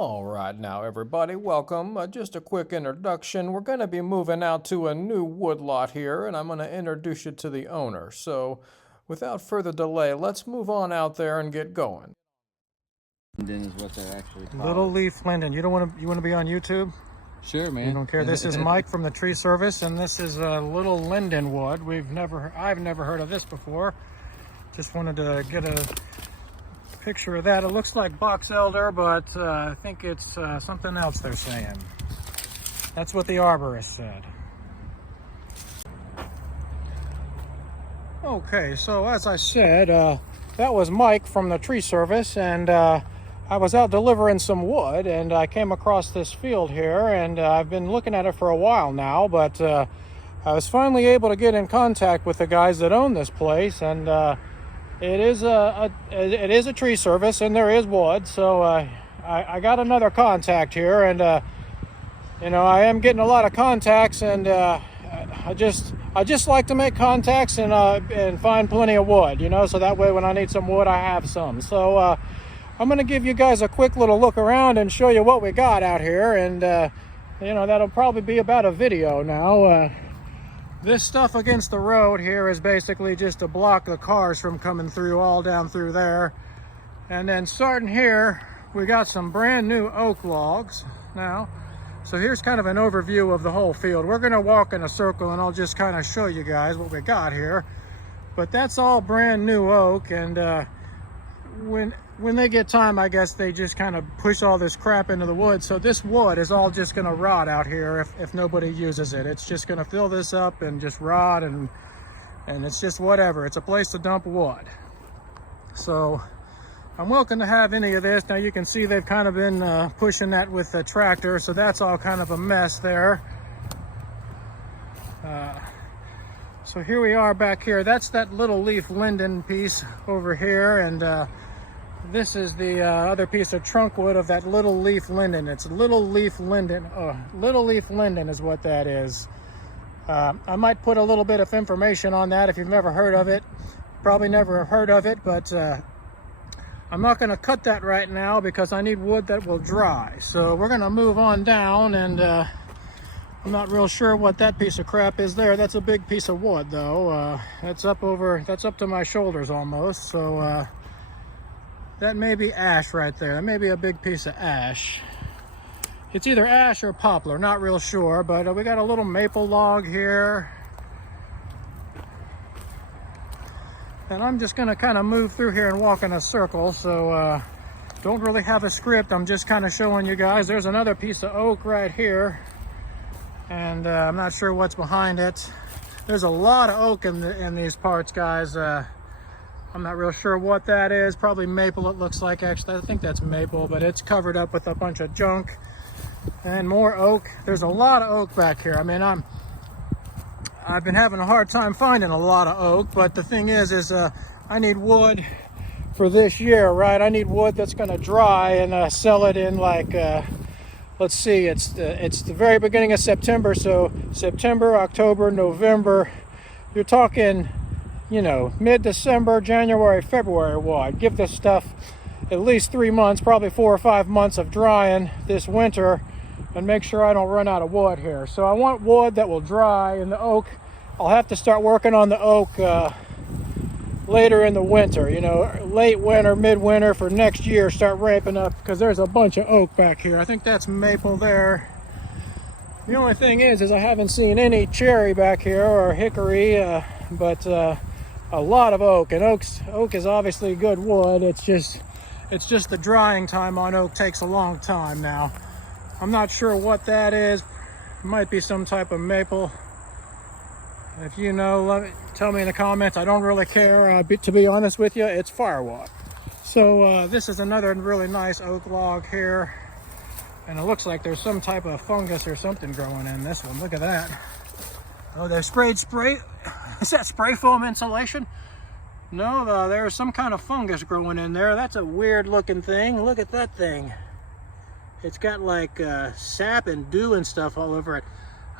All right, now everybody, welcome. Just a quick introduction. We're going to be moving out to a new woodlot here, and I'm going to introduce you to the owner. So, without further delay, let's move on out there and get going. Linden is what they're actually called. Little leaf linden. You want to be on YouTube? Sure, man. You don't care. This is Mike from the Tree Service, and this is a little linden wood. I've never heard of this before. Just wanted to get a picture of that. It looks like box elder, but I think it's something else they're saying. That's what the arborist said. Okay, so as I said, that was Mike from the Tree Service, and I was out delivering some wood, and I came across this field here, and I've been looking at it for a while now, but I was finally able to get in contact with the guys that own this place, and it is a tree service, and there is wood, so I got another contact here, and I am getting a lot of contacts, and I just like to make contacts and find plenty of wood, so that way when I need some wood, I have some. So I'm going to give you guys a quick little look around and show you what we got out here, and that'll probably be about a video now. This stuff against the road here is basically just to block the cars from coming through all down through there. And then starting here, we got some brand new oak logs now. So here's kind of an overview of the whole field. We're going to walk in a circle and I'll just kind of show you guys what we got here. But that's all brand new oak, and when they get time, I guess they just kind of push all this crap into the wood. So this wood is all just going to rot out here if nobody uses it. It's just going to fill this up and just rot, and it's just whatever. It's a place to dump wood. So I'm welcome to have any of this. Now you can see they've kind of been pushing that with the tractor, so that's all kind of a mess there. So here we are back here. That's that little leaf linden piece over here, and this is the other piece of trunk wood of that little leaf linden. It's little leaf linden. Little leaf linden is what that is. I might put a little bit of information on that if you've never heard of it. Probably never heard of it, but I'm not going to cut that right now because I need wood that will dry. So we're going to move on down, and I'm not real sure what that piece of crap is there. That's a big piece of wood, though. That's up to my shoulders almost. So that may be ash right there. That may be a big piece of ash. It's either ash or poplar, not real sure, but we got a little maple log here. And I'm just gonna kind of move through here and walk in a circle, so don't really have a script. I'm just kind of showing you guys. There's another piece of oak right here, and I'm not sure what's behind it. There's a lot of oak in these parts, guys. I'm not real sure what that is. Probably maple, it looks like. Actually, I think that's maple, but it's covered up with a bunch of junk. And more oak. There's a lot of oak back here. I mean, I've been having a hard time finding a lot of oak, but the thing is I need wood for this year, right? I need wood that's going to dry and sell it in like, let's see, it's the very beginning of September. So September, October, November, you're talking, mid-December, January, February wood. Give this stuff at least 3 months, probably 4 or 5 months of drying this winter, and make sure I don't run out of wood here. So I want wood that will dry, and the oak, I'll have to start working on the oak later in the winter, late winter, midwinter for next year, start ramping up, because there's a bunch of oak back here. I think that's maple there. The only thing is I haven't seen any cherry back here or hickory, but a lot of oak, and oak is obviously good wood. It's just the drying time on oak takes a long time now. I'm not sure what that is. It might be some type of maple. If you know, tell me in the comments. I don't really care. To be honest with you, it's firewood. So this is another really nice oak log here, and it looks like there's some type of fungus or something growing in this one. Look at that. Oh, they sprayed spray. Is that spray foam insulation? No, there's some kind of fungus growing in there. That's a weird looking thing. Look at that thing. It's got like sap and dew and stuff all over it.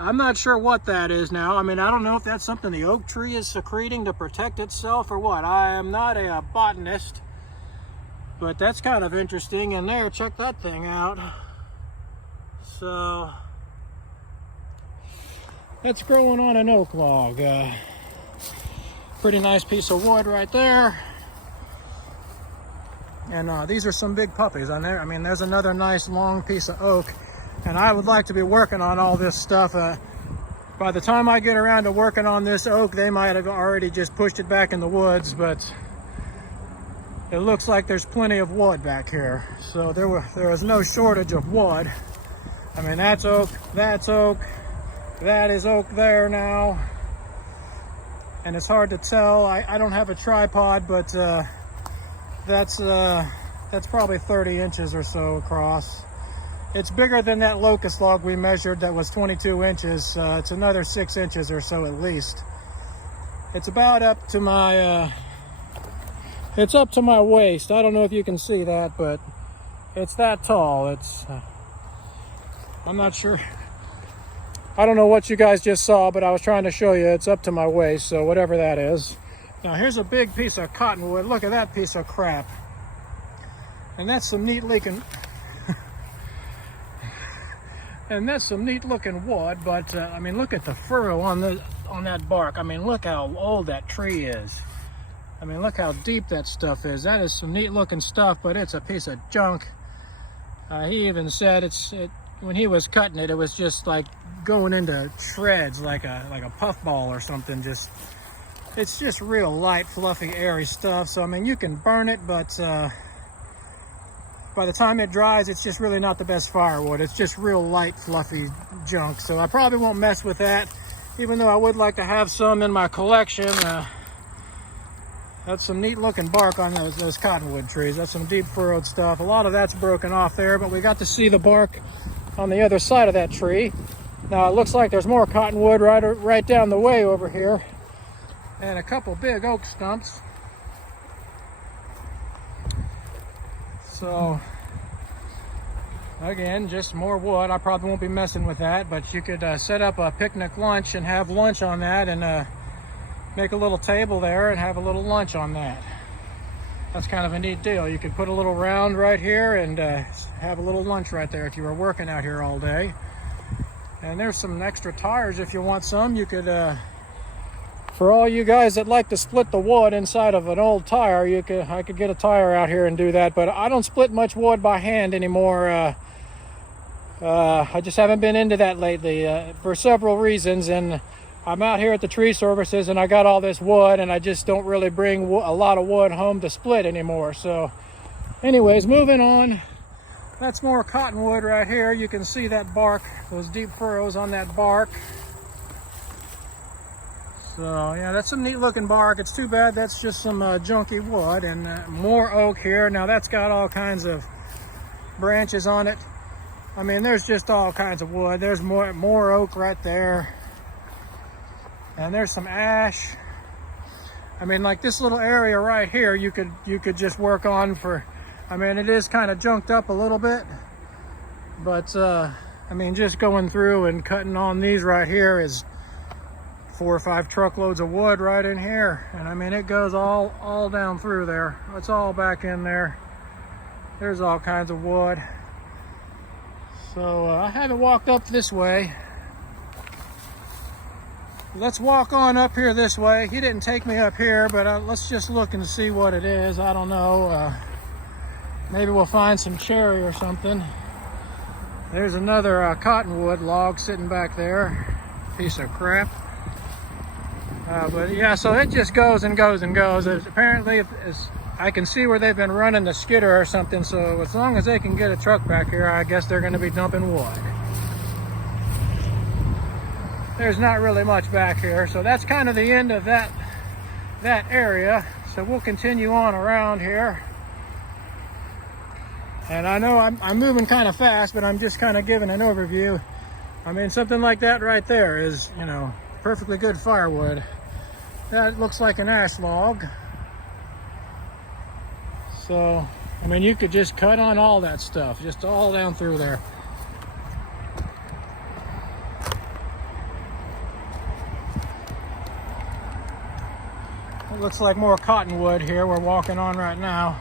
I'm not sure what that is now. I mean, I don't know if that's something the oak tree is secreting to protect itself or what. I am not a botanist, But that's kind of interesting in there. Check that thing out. So that's growing on an oak log. Pretty nice piece of wood right there. And these are some big puppies on there. I mean, there's another nice long piece of oak. And I would like to be working on all this stuff. By the time I get around to working on this oak, they might have already just pushed it back in the woods, but it looks like there's plenty of wood back here. So there was no shortage of wood. I mean, that's oak, that is oak there now. And it's hard to tell. I don't have a tripod, but that's probably 30 inches or so across. It's bigger than that locust log we measured that was 22 inches. It's another 6 inches or so at least. It's about up to my waist. I don't know if you can see that, but it's that tall. I'm not sure. I don't know what you guys just saw, but I was trying to show you it's up to my waist, so whatever that is. Now here's a big piece of cottonwood. Look at that piece of crap. And that's some neat looking wood, but I mean, look at the furrow on that bark. I mean, look how old that tree is. I mean, look how deep that stuff is. That is some neat looking stuff, but it's a piece of junk. He even said when he was cutting it, it was just like going into shreds, like a puffball or something. It's just real light, fluffy, airy stuff. So I mean, you can burn it, but by the time it dries, it's just really not the best firewood. It's just real light, fluffy junk. So I probably won't mess with that, even though I would like to have some in my collection. That's some neat looking bark on those cottonwood trees. That's some deep furrowed stuff. A lot of that's broken off there, but we got to see the bark on the other side of that tree. Now it looks like there's more cottonwood right down the way over here, and a couple big oak stumps. So again, just more wood. I probably won't be messing with that, but you could set up a picnic lunch and have lunch on that, and make a little table there and have a little lunch on that. That's kind of a neat deal. You could put a little round right here and have a little lunch right there if you were working out here all day. And there's some extra tires if you want some. You could, for all you guys that like to split the wood inside of an old tire, I could get a tire out here and do that. But I don't split much wood by hand anymore. I just haven't been into that lately for several reasons. And I'm out here at the tree services and I got all this wood, and I just don't really bring a lot of wood home to split anymore. So anyways, moving on. That's more cottonwood right here. You can see that bark, those deep furrows on that bark. So yeah, that's some neat looking bark. It's too bad that's just some junky wood. And more oak here. Now that's got all kinds of branches on it. I mean, there's just all kinds of wood. There's more oak right there. And there's some ash. I mean, like this little area right here, you could just work on for, I mean, it is kind of junked up a little bit, but I mean, just going through and cutting on these right here is 4 or 5 truckloads of wood right in here. And I mean, it goes all down through there. It's all back in there. There's all kinds of wood. So I haven't walked up this way. Let's walk on up here this way. He didn't take me up here, but let's just look and see what it is. I don't know. Maybe we'll find some cherry or something. There's another cottonwood log sitting back there. Piece of crap. But yeah, so it just goes and goes and goes. Apparently, I can see where they've been running the skidder or something. So as long as they can get a truck back here, I guess they're going to be dumping wood. There's not really much back here, so that's kind of the end of that area. So we'll continue on around here. And I know I'm moving kind of fast, but I'm just kind of giving an overview. I mean, something like that right there is, you know, perfectly good firewood. That looks like an ash log. So, I mean, you could just cut on all that stuff, just all down through there. It looks like more cottonwood here we're walking on right now.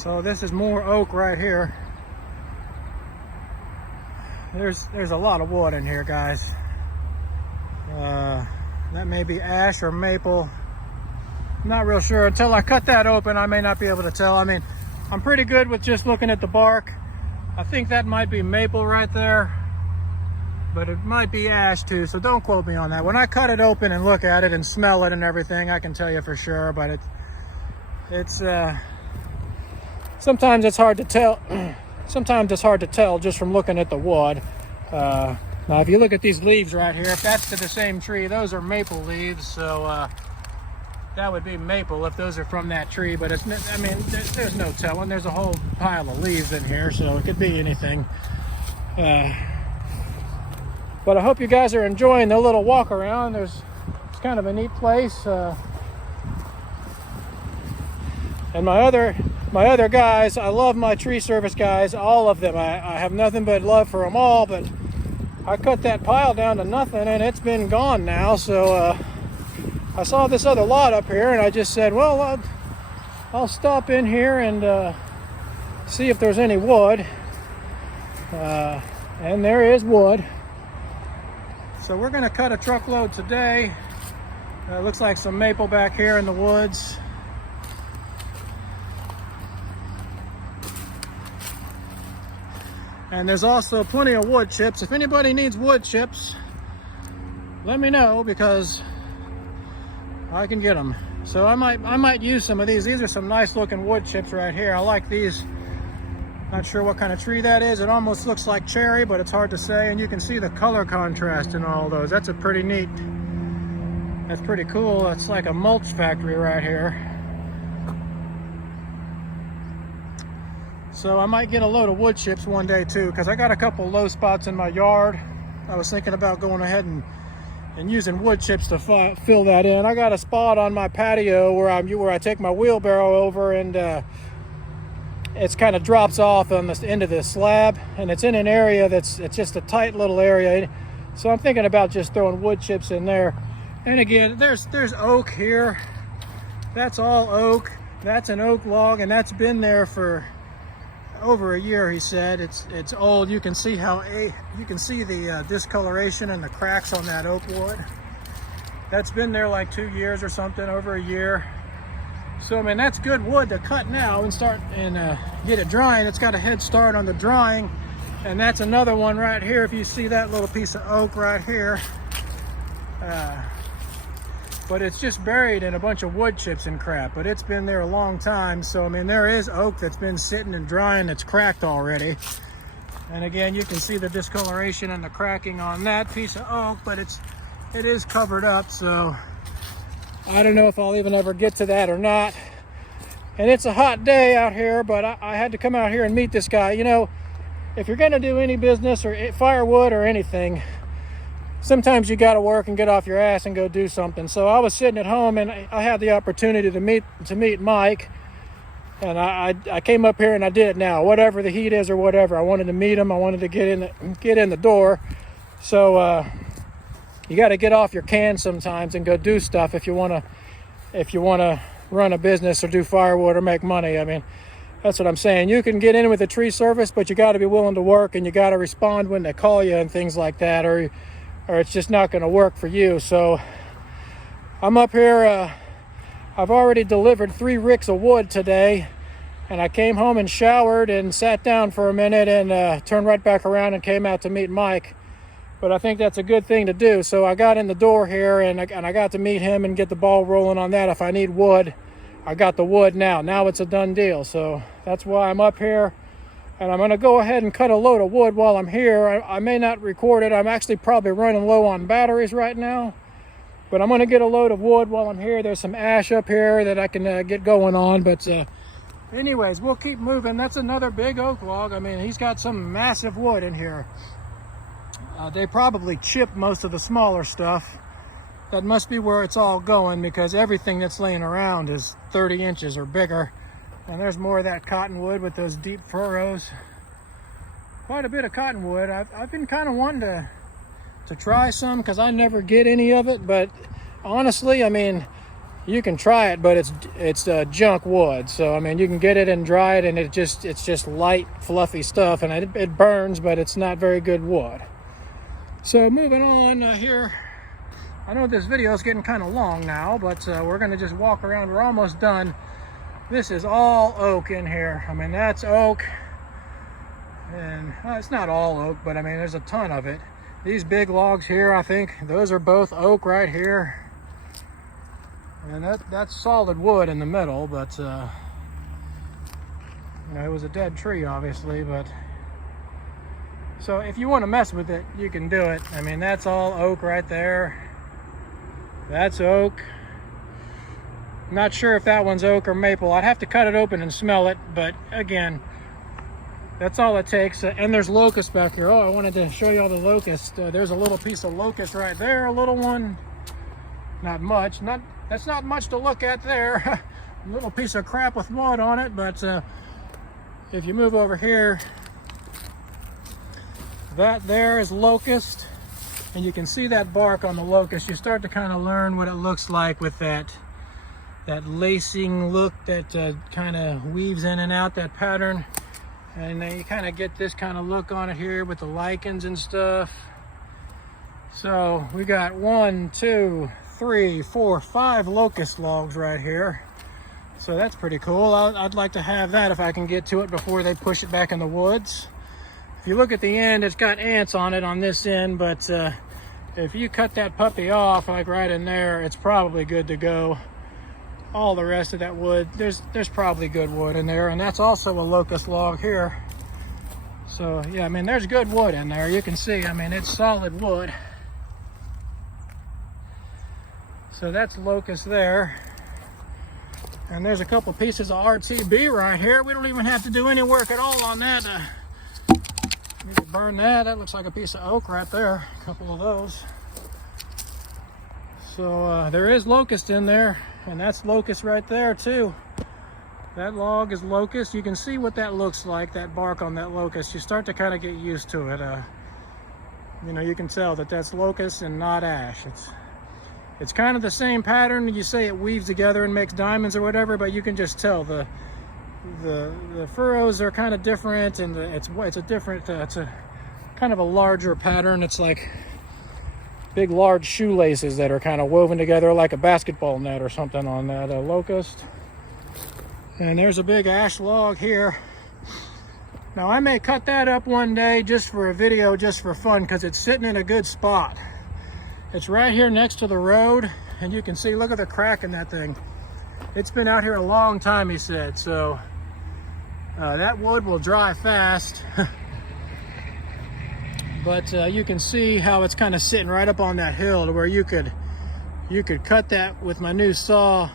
So this is more oak right here. There's a lot of wood in here, guys. That may be ash or maple. I'm not real sure. Until I cut that open, I may not be able to tell. I mean, I'm pretty good with just looking at the bark. I think that might be maple right there, but it might be ash too, so don't quote me on that. When I cut it open and look at it and smell it and everything, I can tell you for sure, but it's sometimes it's hard to tell. Sometimes it's hard to tell just from looking at the wood. Now, if you look at these leaves right here, if that's to the same tree, those are maple leaves, so that would be maple if those are from that tree, but it's, I mean, there's no telling. There's a whole pile of leaves in here, so it could be anything. But I hope you guys are enjoying the little walk around. It's kind of a neat place. And my other guys, I love my tree service guys, all of them. I have nothing but love for them all, but I cut that pile down to nothing and it's been gone now. So I saw this other lot up here and I just said, well, I'll stop in here and see if there's any wood. And there is wood. So we're gonna cut a truckload today. Looks like some maple back here in the woods. And there's also plenty of wood chips. If anybody needs wood chips, let me know because I can get them. So I might use some of these. These are some nice looking wood chips right here. I like these. Not sure what kind of tree that is. It almost looks like cherry, but it's hard to say. And you can see the color contrast in all those. That's a pretty neat. That's pretty cool. It's like a mulch factory right here. So I might get a load of wood chips one day too, because I got a couple low spots in my yard. I was thinking about going ahead and using wood chips to fill that in. I got a spot on my patio where I take my wheelbarrow over and it's kind of drops off on the end of this slab, and it's in an area it's just a tight little area. So I'm thinking about just throwing wood chips in there. And again, there's oak here. That's all oak. That's an oak log, and that's been there for over a year, he said. It's old. You can see the discoloration and the cracks on that oak wood. That's been there like 2 years or something, over a year. So I mean, that's good wood to cut now and start and get it drying. It's got a head start on the drying. And that's another one right here. If you see that little piece of oak right here, but it's just buried in a bunch of wood chips and crap, but it's been there a long time. So I mean, there is oak that's been sitting and drying that's cracked already. And again, you can see the discoloration and the cracking on that piece of oak, but it is covered up. So I don't know if I'll even ever get to that or not. And it's a hot day out here, but I had to come out here and meet this guy. You know, if you're gonna do any business or firewood or anything, sometimes you got to work and get off your ass and go do something. So I was sitting at home and I had the opportunity to meet Mike, and I came up here and I did it now. Whatever the heat is or whatever, I wanted to meet him. I wanted to get in the door. So you got to get off your can sometimes and go do stuff if you want to run a business or do firewood or make money. I mean, that's what I'm saying. You can get in with a tree service, but you got to be willing to work and you got to respond when they call you and things like that, or it's just not going to work for you. So I'm up here. I've already delivered 3 ricks of wood today, and I came home and showered and sat down for a minute and turned right back around and came out to meet Mike. But I think that's a good thing to do. So I got in the door here and I got to meet him and get the ball rolling on that. If I need wood, I got the wood now. Now it's a done deal. So that's why I'm up here. And I'm going to go ahead and cut a load of wood while I'm here. I may not record it. I'm actually probably running low on batteries right now. But I'm going to get a load of wood while I'm here. There's some ash up here that I can get going on. But anyways, we'll keep moving. That's another big oak log. I mean, he's got some massive wood in here. They probably chipped most of the smaller stuff. That must be where it's all going, because everything that's laying around is 30 inches or bigger. And there's more of that cottonwood with those deep furrows. Quite a bit of cottonwood. I've been kind of wanting to try some because I never get any of it. But honestly, I mean, you can try it, but it's junk wood. So I mean, you can get it and dry it, and it's just light, fluffy stuff, and it burns, but it's not very good wood. So moving on here, I know this video is getting kind of long now, but we're gonna just walk around. We're almost done. This is all oak in here. I mean, that's oak, and it's not all oak, but I mean, there's a ton of it. These big logs here, I think those are both oak right here. And that's solid wood in the middle, but you know, it was a dead tree, obviously. But so if you want to mess with it, you can do it. I mean, that's all oak right there. That's oak. Not sure if that one's oak or maple. I'd have to cut it open and smell it, but again, that's all it takes. And there's locust back here. Oh, I wanted to show you all the locust. There's a little piece of locust right there, a little one. Not much. That's not much to look at there. A little piece of crap with mud on it, but if you move over here, that there is locust, and you can see that bark on the locust. You start to kind of learn what it looks like with that lacing look that kind of weaves in and out, that pattern. And then you kind of get this kind of look on it here with the lichens and stuff. So we got 1, 2, 3, 4, 5 locust logs right here. So that's pretty cool. I'd like to have that if I can get to it before they push it back in the woods. If you look at the end, it's got ants on it on this end, but if you cut that puppy off like right in there, it's probably good to go. All the rest of that wood, there's probably good wood in there, and that's also a locust log here. So yeah, I mean, there's good wood in there. You can see, I mean, it's solid wood. So that's locust there. And there's a couple pieces of RTB right here. We don't even have to do any work at all on that. Need to burn that. That looks like a piece of oak right there. A couple of those. So there is locust in there, and that's locust right there too. That log is locust. You can see what that looks like, that bark on that locust. You start to kind of get used to it. You know, you can tell that that's locust and not ash. It's kind of the same pattern. You say it weaves together and makes diamonds or whatever, but you can just tell the furrows are kind of different, and it's a different, it's a kind of a larger pattern. It's like big, large shoelaces that are kind of woven together like a basketball net or something on that locust. And there's a big ash log here. Now I may cut that up one day just for a video, just for fun, because it's sitting in a good spot. It's right here next to the road, and you can see, look at the crack in that thing. It's been out here a long time, he said, so that wood will dry fast. But you can see how it's kind of sitting right up on that hill to where you could cut that with my new saw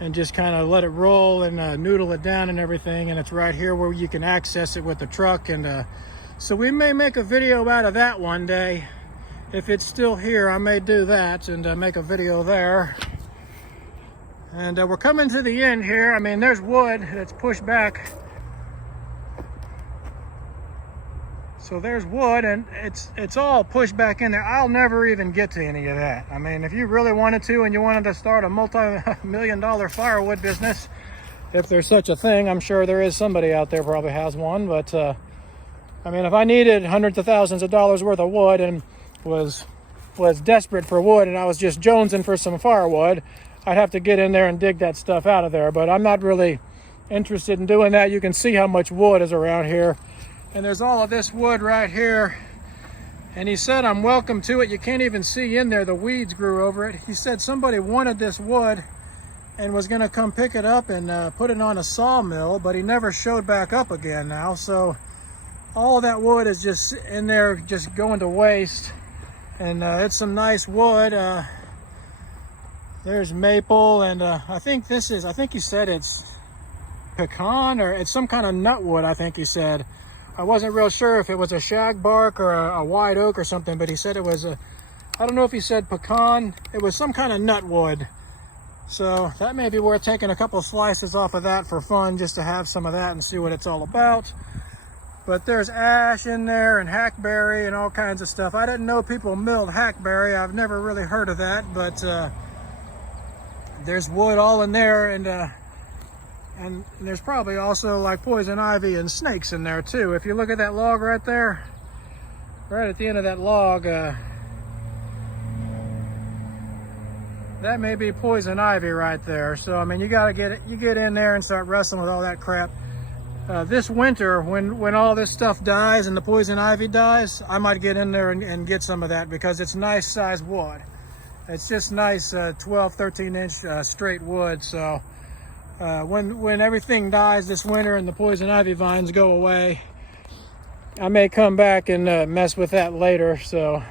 and just kind of let it roll and noodle it down and everything. And it's right here where you can access it with the truck. And so we may make a video out of that one day. If it's still here, I may do that and make a video there. And we're coming to the end here. I mean, there's wood that's pushed back. So there's wood, and it's all pushed back in there. I'll never even get to any of that. I mean, if you really wanted to and you wanted to start a multi-million-dollar firewood business, if there's such a thing, I'm sure there is somebody out there probably has one. But I mean, if I needed hundreds of thousands of dollars worth of wood and was desperate for wood, and I was just jonesing for some firewood, I'd have to get in there and dig that stuff out of there. But I'm not really interested in doing that. You can see how much wood is around here. And there's all of this wood right here. And he said, I'm welcome to it. You can't even see in there. The weeds grew over it. He said somebody wanted this wood and was going to come pick it up and put it on a sawmill, but he never showed back up again now. So all of that wood is just in there, just going to waste. And it's some nice wood. There's maple, and I think he said it's pecan, or it's some kind of nut wood, I think he said. I wasn't real sure if it was a shagbark or a white oak or something, but he said it was I don't know if he said pecan. It was some kind of nut wood. So that may be worth taking a couple slices off of that for fun, just to have some of that and see what it's all about. But there's ash in there and hackberry and all kinds of stuff. I didn't know people milled hackberry. I've never really heard of that, but there's wood all in there, and there's probably also like poison ivy and snakes in there too. If you look at that log right there, right at the end of that log, that may be poison ivy right there. So I mean, you get in there and start wrestling with all that crap. This winter, when all this stuff dies and the poison ivy dies, I might get in there and get some of that, because it's nice sized wood. It's just nice 12, 13 inch straight wood. So when everything dies this winter and the poison ivy vines go away, I may come back and mess with that later. So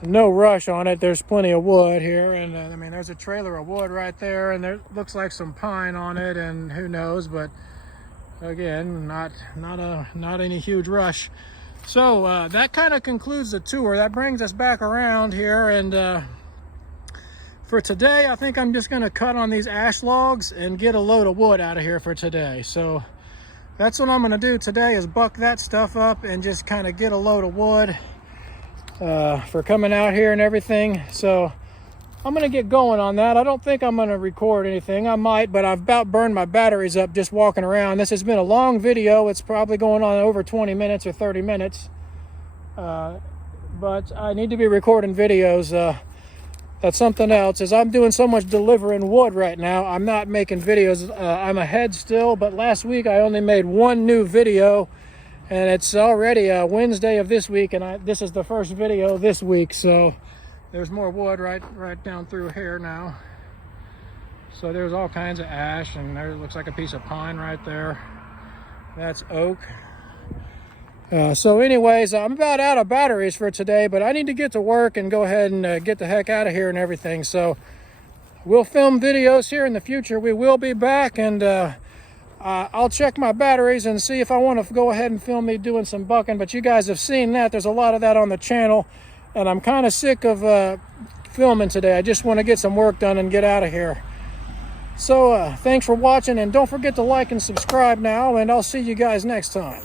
no rush on it. There's plenty of wood here, and I mean, there's a trailer of wood right there, and there looks like some pine on it, and who knows, but again, not any huge rush. So that kind of concludes the tour. That brings us back around here, and for today, I think I'm just going to cut on these ash logs and get a load of wood out of here for today. So that's what I'm going to do today, is buck that stuff up and just kind of get a load of wood for coming out here and everything. So I'm going to get going on that. I don't think I'm going to record anything. I might, but I've about burned my batteries up just walking around. This has been a long video. It's probably going on over 20 minutes or 30 minutes. But I need to be recording videos. That's something else. As I'm doing so much delivering wood right now, I'm not making videos. I'm ahead still, but last week I only made one new video, and it's already Wednesday of this week, and this is the first video this week. So there's more wood right down through here now. So there's all kinds of ash, and there looks like a piece of pine right there. That's oak. So anyways, I'm about out of batteries for today, but I need to get to work and go ahead and get the heck out of here and everything. So we'll film videos here in the future. We will be back, and I'll check my batteries and see if I want to go ahead and film me doing some bucking. But you guys have seen that. There's a lot of that on the channel, and I'm kind of sick of filming today. I just want to get some work done and get out of here. So thanks for watching, and don't forget to like and subscribe now, and I'll see you guys next time.